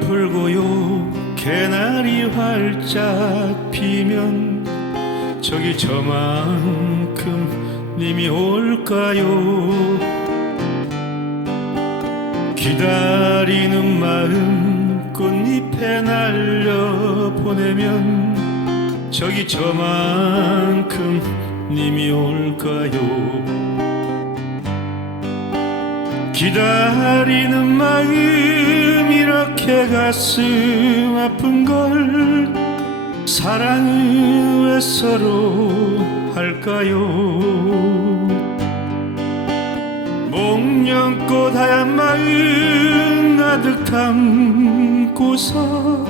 풀고요 개나리 활짝 피면 저기 저만큼 님이 올까요? 기다리는 마음 꽃잎에 날려 보내면 저기 저만큼 님이 올까요? 기다리는 마음 이렇게 가슴 아픈 걸 사랑은 왜 서로 할까요? 목련꽃 하얀 마음 가득 담고서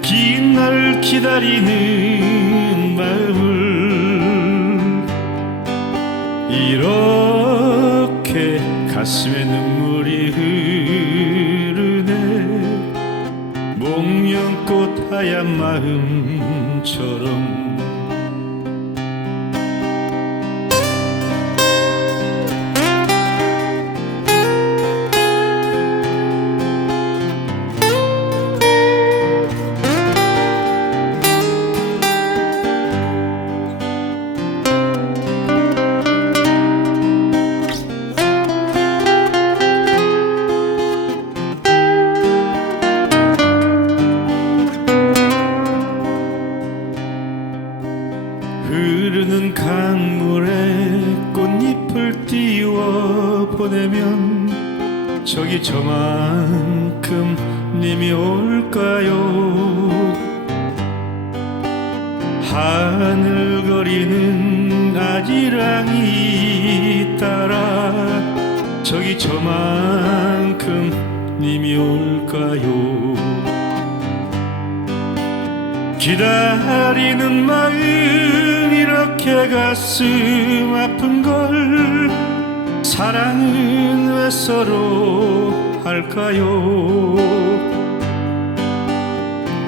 긴 날 기다리는 마음을 이렇게 가슴에 눈물 목 강물에 꽃잎을 띄워 보내면 저기 저만큼 님이 올까요? 하늘거리는 아지랑이 따라 저기 저만큼 님이 올까요? 기다리는 마음 이렇게 가슴 아픈 걸 사랑은 왜 서로 할까요?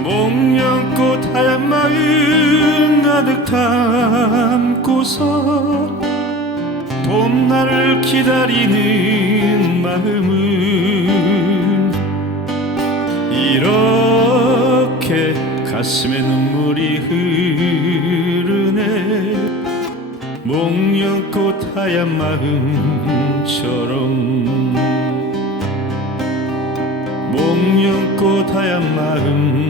목련꽃 하얀 마음 가득 담고서 봄날을 기다리는 마음은 이렇게 가슴에 눈물이 흐르 목련꽃 하얀 마음처럼. 목련꽃 하얀 마음처럼